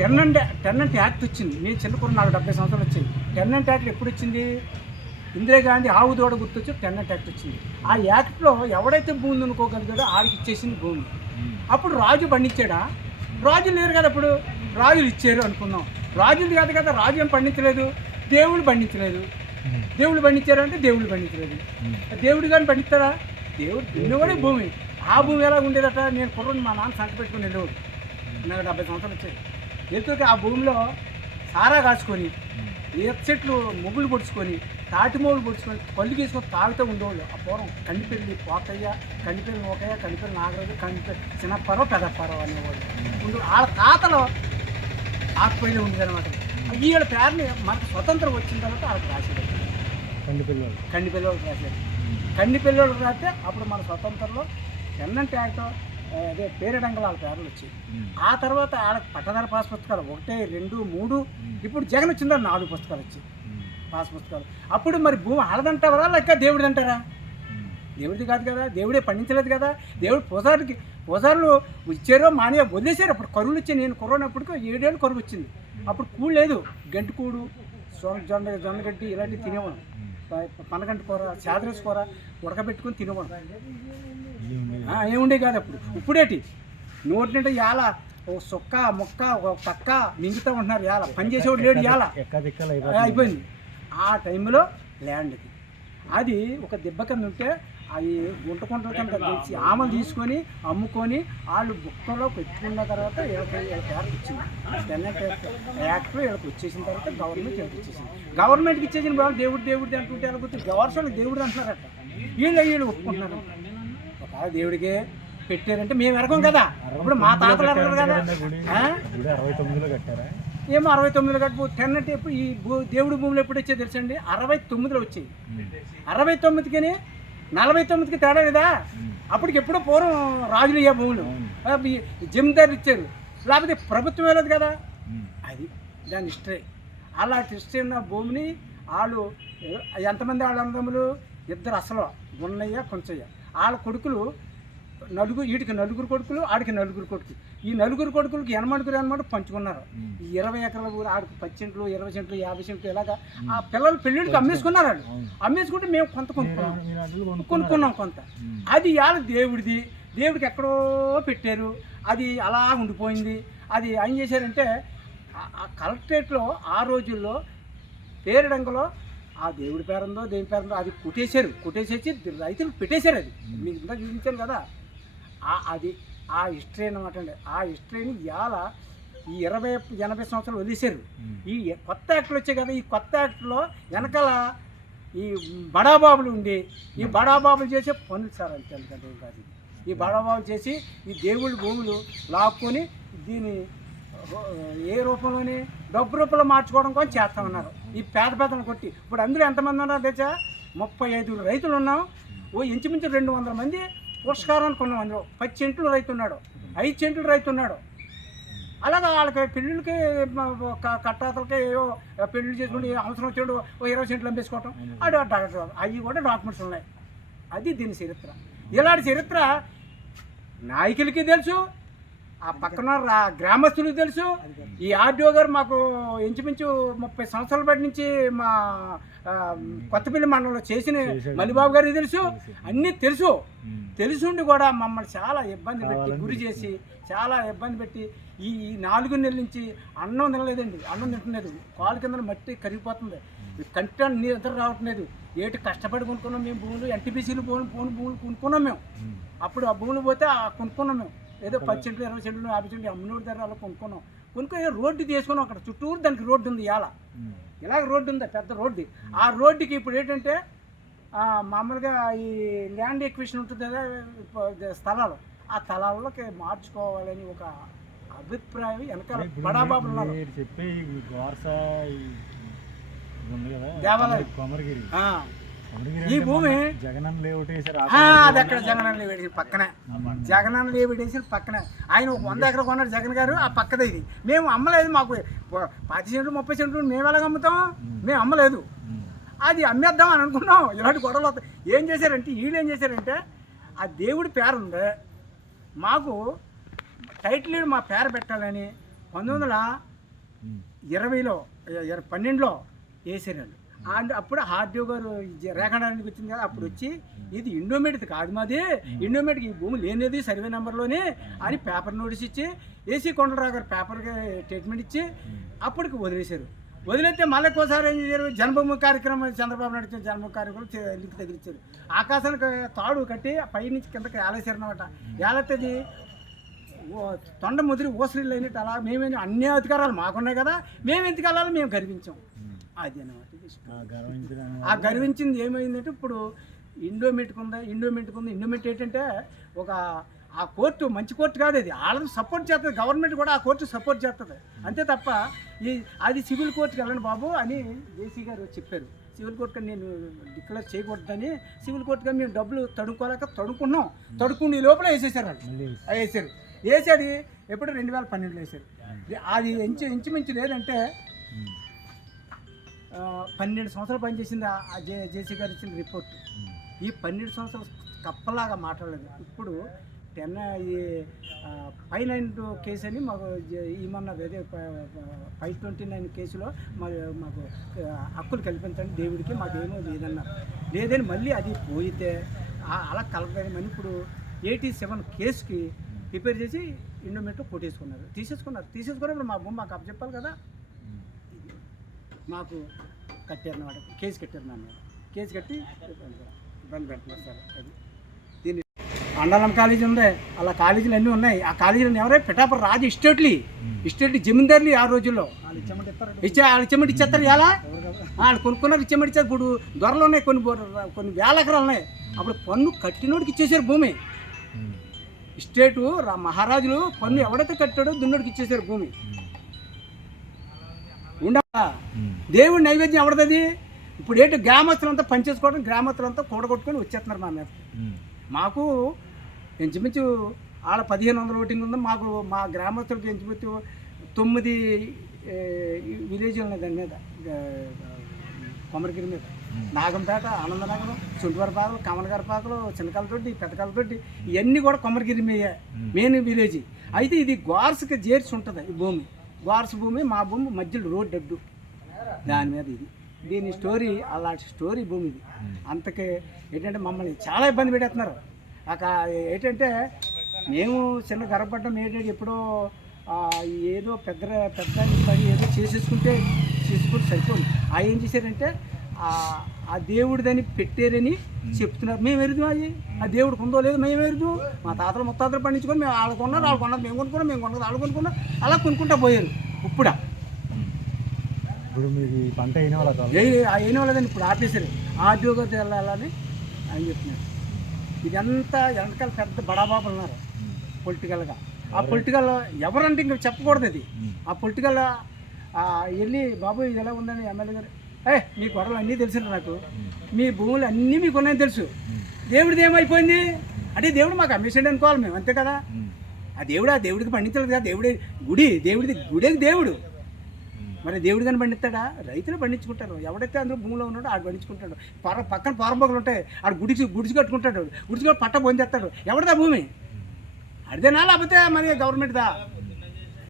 Tennant act వచ్చింది. నేను చిన్నప్పుడు నాకు 70 సంవత్సరాలు వచ్చాయి. టెన్నెంట్ యాక్ట్ ఎప్పుడు వచ్చింది? ఇందిరాగాంధీ ఆవు దూడ గుర్తొచ్చి టెన్నెంట్ యాక్ట్ వచ్చింది. ఆ యాక్ట్లో ఎవడైతే భూమి అనుకోగలిగాడో ఆడికి ఇచ్చేసింది భూమి. అప్పుడు రాజు పండించాడా? రాజులు లేరు కదా, అప్పుడు రాజులు ఇచ్చారు అనుకుందాం. రాజులు కాదు కదా, రాజు ఏం పండించలేదు, దేవుళ్ళు పండించలేదు. దేవుళ్ళు పండించారు అంటే దేవుళ్ళు పండించలేదు. దేవుడు కానీ పండిస్తారా? దేవుడు దున్నేవాడే భూమి. ఆ భూమి ఎలా ఉండేదట? నేను కుర్రని మా నాన్న సంట పెట్టుకుని వెళ్ళేవాడు. నాకు 70 సంవత్సరాలు వచ్చాయి. వెళ్తుంటే ఆ భూమిలో సారా కాచుకొని, ఈత చెట్లు మొగ్గులు పొడుచుకొని, తాటి మొగ్గులు పొడుచుకొని, కళ్ళు తీసుకొని తాగుతూ ఉండేవాళ్ళు. ఆ పూర్వం కండిపెల్లి పోకయ్య, కండిపెల్లి నోకయ్య, కండిపెల్లి నాగరాజు, కండిపెల్లి చిన్నప్పరో పెద్దప్పరో అనేవాళ్ళు ఉండు. వాళ్ళ తాతలో ఆకుపైన ఉండేదన్నమాట. వీళ్ళ పేరుని మనకు స్వతంత్రం వచ్చిన తర్వాత వాళ్ళకి రాసేది కండిపెల్లివాళ్ళకి రాసేది. కండిపెల్లివాళ్ళకి రాస్తే అప్పుడు మన స్వతంత్రంలో టెన్నెంట్ యాక్ట్ అదే పేరెడంగల వాళ్ళ పేర్లు వచ్చాయి. ఆ తర్వాత వాళ్ళకి పట్టదార పాస్ పుస్తకాలు 1, 2, 3. ఇప్పుడు జగన్ వచ్చిందా 4 పుస్తకాలు వచ్చాయి, పాస్ పుస్తకాలు. అప్పుడు మరి భూమి ఆడదంటారా లేక దేవుడిది అంటారా? దేవుడిది కాదు కదా, దేవుడే పండించలేదు కదా. దేవుడు పూజారులు ఇచ్చారో మానే వదిలేశారు. అప్పుడు కరువులు వచ్చాయి. నేను కరోనప్పటికీ 7 ఏళ్ళు కరువు వచ్చింది. అప్పుడు కూడు లేదు, గంటి కూడు, జొన్నగడ్డి ఇలాంటివి తినేవాడు. పనగంటి కూర, చాదరేసి కూర ఉడకబెట్టుకొని తినేవాడు. ఏముండే కాదు అప్పుడు. ఇప్పుడేటి నోటి నిండా యాల ఓ సొక్క మొక్క ఒక కక్క మింగుతూ ఉంటున్నారు. యాల పని చేసేవాడు లేడు, యాల అయిపోయింది. ఆ టైంలో ల్యాండ్కి అది ఒక దెబ్బ కింద ఉంటే అవి గుంట కుంటల కింద తెచ్చి ఆమెలు తీసుకొని అమ్ముకొని వాళ్ళు బుక్కలో పెట్టుకున్న తర్వాత వీళ్ళకి వచ్చింది. టెన్నెంట్ యాక్ట్ వీళ్ళకి వచ్చేసిన తర్వాత గవర్నమెంట్ వచ్చేసింది. గవర్నమెంట్కి ఇచ్చేసిన బాబు దేవుడిది అంటుంటే వెళ్ళకపోతే గవర్నమెంట్ దేవుడు అంటున్నారట. వీళ్ళు ఒప్పుకుంటున్నారు. ఒక దేవుడికే పెట్టారంటే మేము ఎరగం కదా. ఇప్పుడు మా తాతలు ఎరగరు కదా. ఏమో 69లో కట్టు టెన్నెంట్ ఎప్పుడు ఈ దేవుడి భూములు ఎప్పుడు వచ్చాయి తెలుసండి? 69లో వచ్చాయి. 69కి 49కి తేడా కదా. అప్పటికి ఎప్పుడో పూర్వం రాజులు అయ్యే భూములు జమీందారులు ఇచ్చారు, లేకపోతే ప్రభుత్వం వెళ్ళదు కదా. అది దాని హిస్టరీ. అలాంటి హిస్టరీ ఉన్న భూమిని వాళ్ళు ఎంతమంది వాళ్ళ అన్నదమ్ములు? 2 అసలు గున్నయ్య కొంచయ్య. వాళ్ళ కొడుకులు వీటికి 4 కొడుకులు, ఆడికి 4 కొడుకులు. ఈ 4 కొడుకులకి 80 పంచుకున్నారు. ఈ 20 ఎకరాల ఊరు ఆడికి 10 సెంట్లు, 20 సెంట్లు, 50 సెంట్లు ఇలాగా ఆ పిల్లలు పెళ్ళిళ్ళకి అమ్మేసుకున్నారు. వాళ్ళు అమ్మేసుకుంటే మేము కొంత కొనుక్కున్నాం కొంత. అది ఇవాళ దేవుడిది. దేవుడికి ఎక్కడో పెట్టారు, అది అలా ఉండిపోయింది. అది ఏం చేశారంటే ఆ కలెక్టరేట్లో ఆ రోజుల్లో పేరుడంగలో ఆ దేవుడి పేరుందో దేని పేరుందో అది కుట్టేసేసి రైతులకు పెట్టేశారు. అది మీకు ఇంత చూపించాను కదా. అది ఆ హిస్టరీ అన్నమాట అండి. ఆ హిస్టరీని ఇవాళ ఈ 80 సంవత్సరాలు వదిలేశారు. ఈ కొత్త యాక్ట్లు వచ్చాయి కదా. ఈ కొత్త యాక్ట్లో వెనకాల ఈ బడాబాబులు ఉండి ఈ బడాబాబులు చేసే పనులు సార్ అంతే కాదు. ఈ బడాబాబులు చేసి ఈ దేవుడి భూములు లాక్కొని దీన్ని ఏ రూపంలోని డబ్బు రూపంలో మార్చుకోవడం కోసం చేస్తామన్నారు. ఈ పేదలను కొట్టి ఇప్పుడు అందులో ఎంతమంది ఉన్నారు తెచ్చా? 35 రైతులు ఉన్నాం. ఇంచుమించు 200 మంది పురస్కారానికి ఉన్నాం. అందులో 10 సెంట్లు రైతు ఉన్నాడు, 5 సెంట్లు రైతు ఉన్నాడు. అలాగా వాళ్ళకి పెళ్ళిళ్ళకి కట్టాతలకి ఏవో పెళ్ళిళ్ళు చేసుకుంటే అవసరం వచ్చాడు 20 సెంట్లు అమ్మేసుకోవటం. అవి కూడా డాక్యుమెంట్స్ ఉన్నాయి. అది దీని చరిత్ర. ఇలాంటి చరిత్ర నాయకులకి తెలుసు, ఆ పక్కన గ్రామస్తులకు తెలుసు. ఈ ఆర్డీఓ గారు మాకు ఇంచుమించు 30 సంవత్సరాల బట్టి నుంచి మా కొత్తపల్లి మండలంలో చేసిన మల్లిబాబు గారికి తెలుసు. అన్నీ తెలుసుండి కూడా మమ్మల్ని చాలా ఇబ్బంది పెట్టి గురి చేసి చాలా ఇబ్బంది పెట్టి ఈ 4 నెలల నుంచి అన్నం తినలేదండి. అన్నం తింటలేదు. కాలు కింద మట్టి కరిగిపోతుంది. కంటి నిద్ర రావట్లేదు. ఏటి కష్టపడి కొనుక్కున్నాం మేము భూములు. ఎన్టీపీసీలు భూములు కొనుక్కున్నాం మేము. అప్పుడు ఆ భూములు పోతే కొనుక్కున్నాం మేము. ఏదో 10 సెంట్లు, 20 సెంట్లు, 50 సెంట్లు అమ్మినోడి దగ్గర అలా కొనుక్కొని రోడ్డు తీసుకున్నాం. అక్కడ చుట్టూరు దానికి రోడ్డు ఉంది. ఇలాగ రోడ్డు ఉంది, పెద్ద రోడ్డు. ఆ రోడ్డుకి ఇప్పుడు ఏంటంటే మామూలుగా ఈ ల్యాండ్ ఎక్విషన్ ఉంటుంది కదా, స్థలాలు. ఆ స్థలాల్లోకి మార్చుకోవాలని ఒక అభిప్రాయం వెనకాల బడాబాబులు ఉన్నారు. ఈ భూమి అది అక్కడ జగనన్న లేవేసి పక్కనే, జగనన్న లేవేసి పక్కనే ఆయన 100 ఎకరాలు కొన్నాడు జగన్ గారు. ఆ పక్కదే ఇది. మేము అమ్మలేదు. మాకు 10 సెంట్లు 30 సెంట్లు మేము ఎలాగ అమ్ముతాం? మేము అమ్మలేదు. అది అమ్మేద్దాం అని అనుకున్నాం. ఇలాంటి గొడవలు వస్తాయి. ఏం చేశారంటే ఆ దేవుడి పేరు ఉంది, మాకు టైటిల్ మా పేరు పెట్టాలని 19 20లో 12లో వేసారు వాళ్ళు. అండ్ అప్పుడు ఆర్డీఓ గారు రేఖడానికి వచ్చింది కదా, అప్పుడు వచ్చి ఇది ఇండోమేట్ది కాదు, మాది ఇండోమేట్కి ఈ భూమి లేనిది సర్వే నెంబర్లోనే అని పేపర్ నోటీస్ ఇచ్చి ఏసీ కొండలరావు గారు పేపర్కి స్టేట్మెంట్ ఇచ్చి అప్పటికి వదిలేశారు. వదిలేస్తే మళ్ళీ ఒకసారి ఏం చేశారు, జన్మభూమి కార్యక్రమం చంద్రబాబు నాయుడు జన్మభూమి కార్యక్రమం లింక్ తగిలిచ్చారు. ఆకాశానికి తాడు కట్టి పై నుంచి కిందకి ఏలేశారు అనమాట. ఏలెత్తది తొండ ముదిరి ఊసరిల్లు అయినట్టు అలా మేమేం అన్ని అధికారాలు మాకున్నాయి కదా, మేము ఎందుకు వెళ్ళాలి, మేము గర్వించాం. అది అనమాట. ఆ గర్వించింది ఏమైందంటే ఇప్పుడు ఇండోమేట్కి ఇండోమేట్ ఏంటంటే ఒక ఆ కోర్టు మంచి కోర్టు కాదు, అది వాళ్ళని సపోర్ట్ చేస్తుంది, గవర్నమెంట్ కూడా ఆ కోర్టు సపోర్ట్ చేస్తుంది అంతే తప్ప అది సివిల్ కోర్టుకి వెళ్ళండి బాబు అని జేసీ గారు చెప్పారు. సివిల్ కోర్టు కానీ నేను డిక్లేర్ చేయకూడదని సివిల్ కోర్టు కానీ మేము డబ్బులు తడుకున్నాం. తడుకుని లోపల వేసేసారు వాళ్ళు. వేసారు అది ఎప్పుడు 2012లో వేసారు. అది ఇంచుమించు లేదంటే 12 సంవత్సరాలు పనిచేసింది ఆ జేసీ గారు ఇచ్చిన రిపోర్ట్. ఈ 12 సంవత్సరాలు కప్పలాగా మాట్లాడలేదు. ఇప్పుడు 592 కేసు అని మాకు ఏమన్నా అదే 529 కేసులో మాకు హక్కులు కల్పించండి దేవుడికి, మాకేమో లేదన్నారు. లేదని మళ్ళీ అది పోయితే అలా కలగదని ఇప్పుడు 87 కేసుకి ప్రిపేర్ చేసి ఇండోమేట్లో కొట్టేసుకున్నారు. తీసేసుకున్నప్పుడు మా భూమి మాకు అప్పచెప్పాలి కదా. మాకు కట్టారు అన్నమాట, కేసు కట్టారు నా మీద. కేసు కట్టి ఇబ్బంది పెడుతున్నారు సార్. అది దీన్ని అండాలం కాలేజీ ఉంది, అలా కాలేజీలు అన్నీ ఉన్నాయి. ఆ కాలేజీలు ఎవరే పిఠాపురం రాజు ఎస్టేట్లీ జమీందారులు ఆ రోజుల్లో వాళ్ళు ఇచ్చేమటి ఇచ్చేస్తారు. ఎలా వాళ్ళు కొనుక్కున్నారు, ఇచ్చేమటి ఇచ్చారు. ఇప్పుడు దొరలు ఉన్నాయి, కొన్ని వేల ఎకరాలు ఉన్నాయి. అప్పుడు పన్ను కట్టినోడికి ఇచ్చేసారు భూమి. స్టేటు మహారాజులు పన్ను ఎవడైతే కట్టాడో దున్నోడికి ఇచ్చేసారు భూమి. ఉండవా దేవుడి నైవేద్యం ఎవడది? ఇప్పుడు ఏంటి గ్రామస్తులంతా పనిచేసుకోవడం, గ్రామస్తులంతా కూడగొట్టుకొని వచ్చేస్తున్నారు మా మీద. మాకు ఇంచుమించు వాళ్ళ 1500 ఓటింగ్ ఉంది, మాకు మా గ్రామస్తులకి ఇంచుమించు 9 విలేజ్లు ఉన్నాయి దాని మీద, కొమరగిరి మీద. నాగంపేట, ఆనందనగరం, చుంటువారిపాకలు, కమలగారిపాకలు, చిన్నకాలతోటి, పెద్దకాలతోటి ఇవన్నీ కూడా కొమరగిరి మెయిన్ విలేజ్. అయితే ఇది గోర్స్కి చేర్చి ఉంటుంది ఈ భూమి. గోర్స్ భూమి, మా భూమి మధ్యలో రోడ్డు అడ్డు దాని మీద. దీని స్టోరీ అలాంటి స్టోరీ భూమి ఇది. అంతకే ఏంటంటే మమ్మల్ని చాలా ఇబ్బంది పెట్టేస్తున్నారు. ఏంటంటే మేము చిన్న గర్భపడ్డం ఏంటంటే ఎప్పుడో ఏదో పెద్ద పని ఏదో చేసుకుంటే సరిపోదు. ఏం చేశారంటే ఆ దేవుడిదని పెట్టారని చెప్తున్నారు. మేము ఎరుదు ఆ దేవుడికి ఉందో లేదో మేము ఎరుదు. మా తాతలు ముత్తాతలు పండించుకొని మేము వాళ్ళు కొన్నది మేము కొనుక్కున్నాం వాళ్ళు కొనుక్కున్నాం, అలా కొనుక్కుంటా పోయారు. ఇప్పుడు మీరు పంట అయిన వాళ్ళదని ఇప్పుడు ఆపేశారు. ఆర్డీఓ గారు వెళ్ళాలని అని చెప్తున్నారు. ఇదంతా వెనకాల పెద్ద బడాబాబులు ఉన్నారు పొలిటికల్గా. ఆ పొలిటికల్ ఎవరంటే ఇంకా చెప్పకూడదు. అది ఆ పొలిటికల్ వెళ్ళి బాబు ఇది ఎలా ఉందని ఎమ్మెల్యే గారు, మీ గొడవలు అన్నీ తెలుసు నాకు, మీ భూములు అన్నీ మీకు ఉన్నాయని తెలుసు, దేవుడిది ఏమైపోయింది అంటే దేవుడు మాకు అమ్మేసాడు అనుకోవాలి మేము, అంతే కదా. ఆ దేవుడికి పండించలేదు కదా. గుడికి దేవుడు మరి దేవుడు కానీ పండిస్తాడా? రైతులు పండించుకుంటారు. ఎవడైతే అందులో భూమిలో ఉన్నాడో ఆడు పండించుకుంటాడు. పక్కన పొరంబొగలు ఉంటాయి, ఆడు గుడిసి కట్టుకుంటాడు, గుడిసి పట్ట పొందేస్తాడు. ఎవరిదా భూమి? అడిదేనా లేకపోతే మరి గవర్నమెంట్దా?